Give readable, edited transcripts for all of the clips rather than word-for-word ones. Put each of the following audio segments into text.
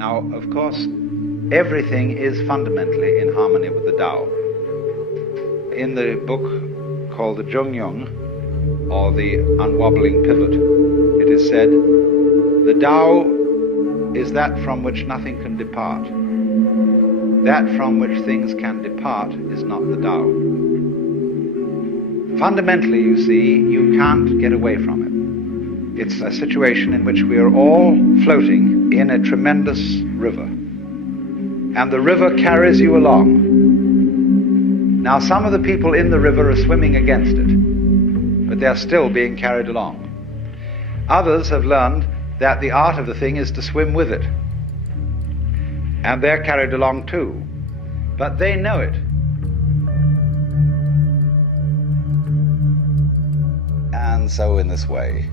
Now, of course, everything is fundamentally in harmony with the Tao. In the book called the Zheng Yung, or the Unwobbling Pivot, it is said, the Tao is that from which nothing can depart. That from which things can depart is not the Tao. Fundamentally, you see, you can't get away from it. It's a situation in which we are all floating in a tremendous river. And the river carries you along. Now, some of the people in the river are swimming against it, but they're still being carried along. Others have learned that the art of the thing is to swim with it. And they're carried along too. But they know it. And so in this way,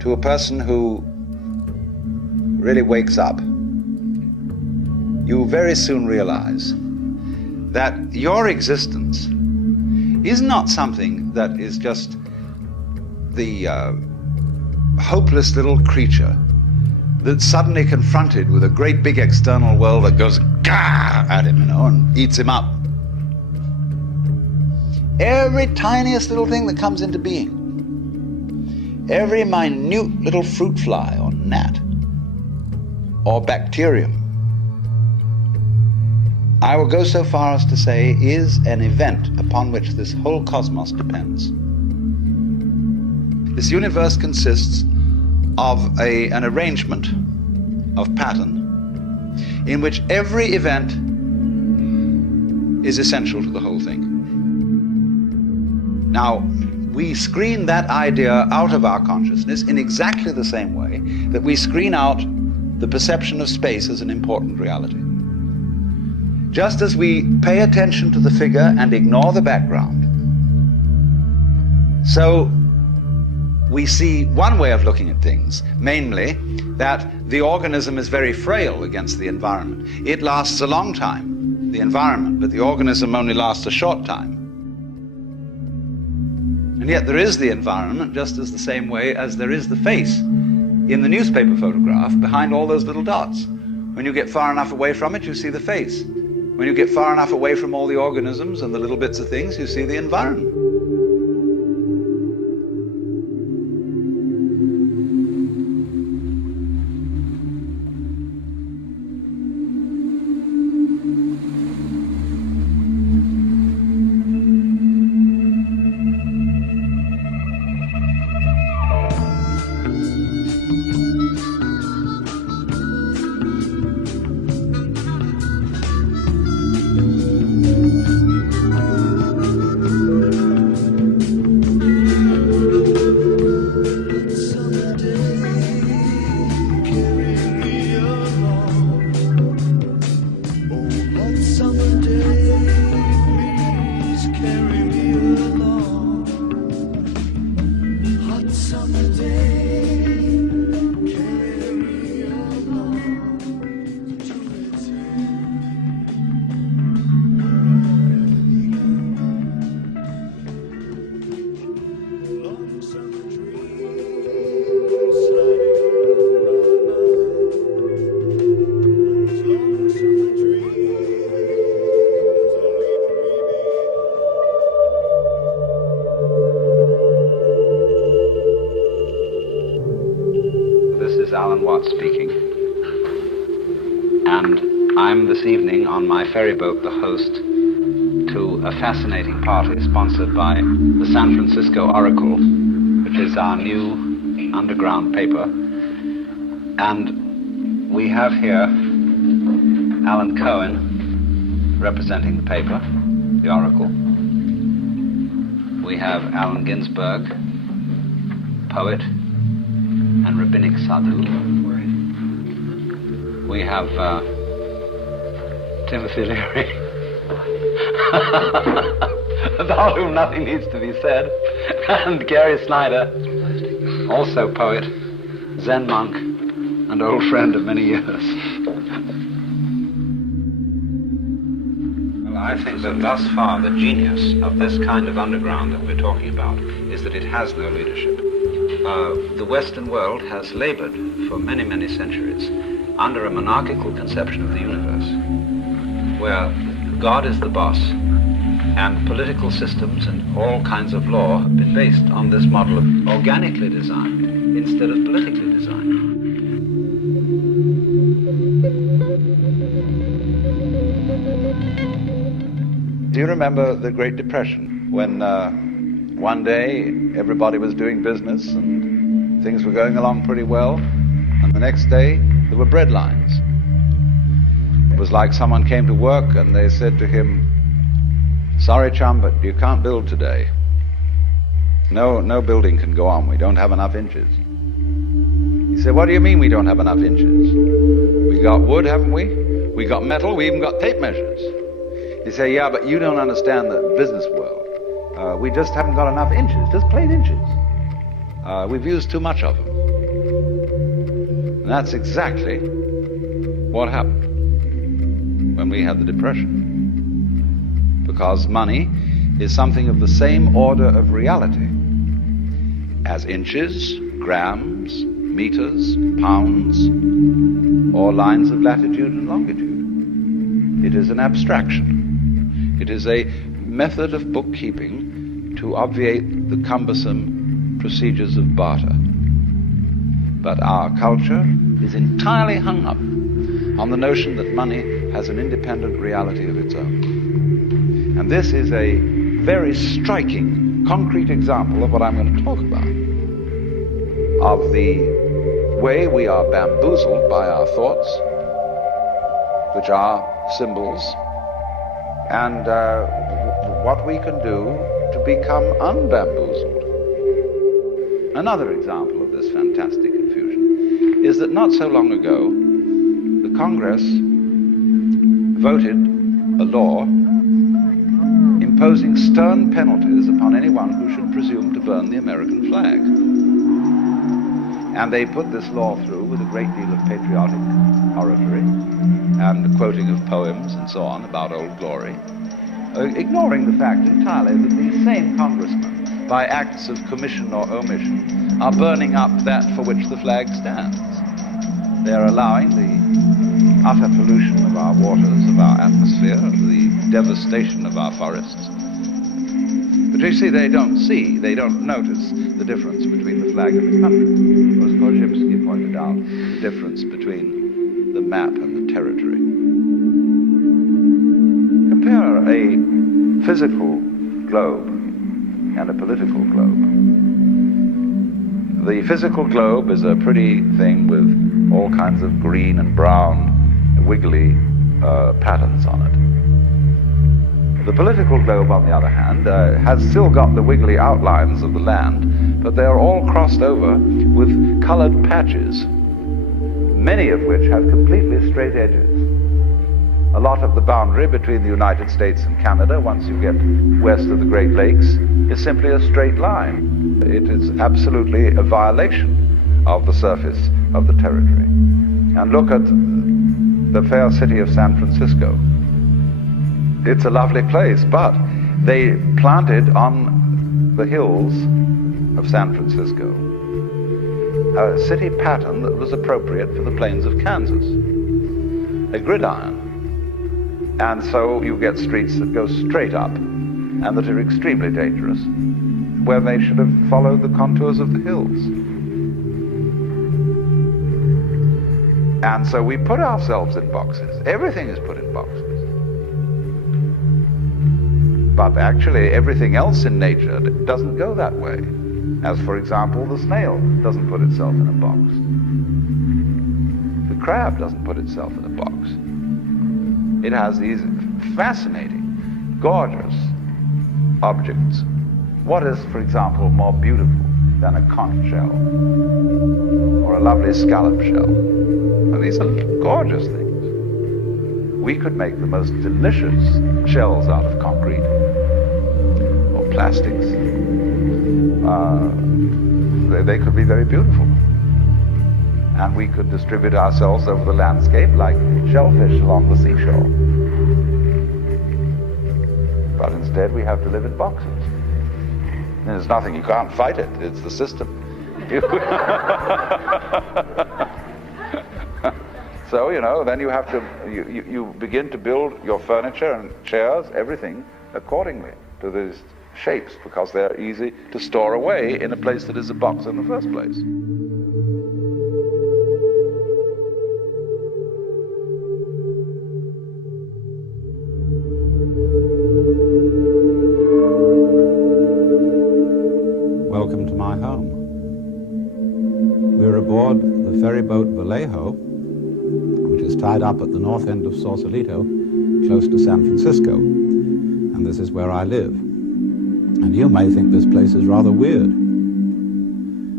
to a person who really wakes up, you very soon realize that your existence is not something that is just the hopeless little creature that's suddenly confronted with a great big external world that goes gah at him, and eats him up. Every tiniest little thing that comes into being, every minute little fruit fly or gnat or bacterium, I will go so far as to say is an event upon which this whole cosmos depends. This universe consists of an arrangement of pattern in which every event is essential to the whole thing. Now, we screen that idea out of our consciousness in exactly the same way that we screen out the perception of space as an important reality. Just as we pay attention to the figure and ignore the background, so we see one way of looking at things, namely that the organism is very frail against the environment. It lasts a long time, the environment, but the organism only lasts a short time. And yet there is the environment just as the same way as there is the face in the newspaper photograph behind all those little dots. When you get far enough away from it, you see the face. When you get far enough away from all the organisms and the little bits of things, you see the environment. Alan Watts speaking, and I'm this evening on my ferry boat the host to a fascinating party sponsored by the San Francisco Oracle, which is our new underground paper. And we have here Alan Cohen representing the paper, the Oracle. We have Allen Ginsberg, poet and rabbinic sadhu. We have Timothy Leary, about whom nothing needs to be said, and Gary Snyder, also poet, Zen monk, and old friend of many years. Well, I think that thus far the genius of this kind of underground that we're talking about is that it has no leadership. The Western world has labored for many, many centuries under a monarchical conception of the universe, where God is the boss, and political systems and all kinds of law have been based on this model of organically designed instead of politically designed. Do you remember the Great Depression, when one day everybody was doing business and things were going along pretty well, and the next day there were bread lines? It was like someone came to work and they said to him, "Sorry, chum, but you can't build today. No building can go on. We don't have enough inches." He said, "What do you mean we don't have enough inches? We got wood, haven't we? We got metal, we even got tape measures." He said, "Yeah, but you don't understand the business world. We just haven't got enough inches, just plain inches. We've used too much of them." And that's exactly what happened when we had the Depression. Because money is something of the same order of reality as inches, grams, meters, pounds, or lines of latitude and longitude. It is an abstraction. It is a method of bookkeeping to obviate the cumbersome procedures of barter. But our culture is entirely hung up on the notion that money has an independent reality of its own. And this is a very striking, concrete example of what I'm going to talk about, of the way we are bamboozled by our thoughts, which are symbols, and what we can do to become unbamboozled. Another example of this fantastic confusion is that not so long ago, the Congress voted a law imposing stern penalties upon anyone who should presume to burn the American flag. And they put this law through with a great deal of patriotic oratory and the quoting of poems and so on about Old Glory, ignoring the fact entirely that these same congressmen, by acts of commission or omission, are burning up that for which the flag stands. They are allowing the utter pollution of our waters, of our atmosphere, the devastation of our forests. But you see, they don't notice the difference between the flag and the country. As Korzybski pointed out, the difference between the map and the territory. Compare a physical globe and a political globe. The physical globe is a pretty thing with all kinds of green and brown, wiggly patterns on it. The political globe, on the other hand, has still got the wiggly outlines of the land, but they are all crossed over with colored patches, many of which have completely straight edges. A lot of the boundary between the United States and Canada, once you get west of the Great Lakes, is simply a straight line. It is absolutely a violation of the surface of the territory. And look at the fair city of San Francisco. It's a lovely place, but they planted on the hills of San Francisco a city pattern that was appropriate for the plains of Kansas, a gridiron. And so you get streets that go straight up and that are extremely dangerous, where they should have followed the contours of the hills. And so we put ourselves in boxes. Everything is put in boxes. But actually, everything else in nature doesn't go that way. As, for example, the snail doesn't put itself in a box. The crab doesn't put itself in a box. It has these fascinating, gorgeous objects. What is, for example, more beautiful than a conch shell or a lovely scallop shell? And these are gorgeous things. We could make the most delicious shells out of concrete or plastics. They could be very beautiful. And we could distribute ourselves over the landscape like shellfish along the seashore. But instead we have to live in boxes. There's nothing, you can't fight it, it's the system. So, you know, then you have to, you begin to build your furniture and chairs, everything, accordingly to these shapes, because they're easy to store away in a place that is a box in the first place. Welcome to my home. We're aboard the ferry boat Vallejo, which is tied up at the north end of Sausalito, close to San Francisco. And this is where I live. And you may think this place is rather weird.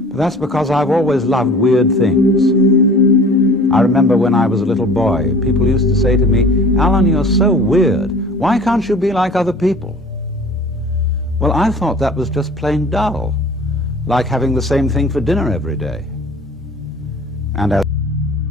But that's because I've always loved weird things. I remember when I was a little boy, people used to say to me, "Alan, you're so weird. Why can't you be like other people?" Well, I thought that was just plain dull, like having the same thing for dinner every day. And as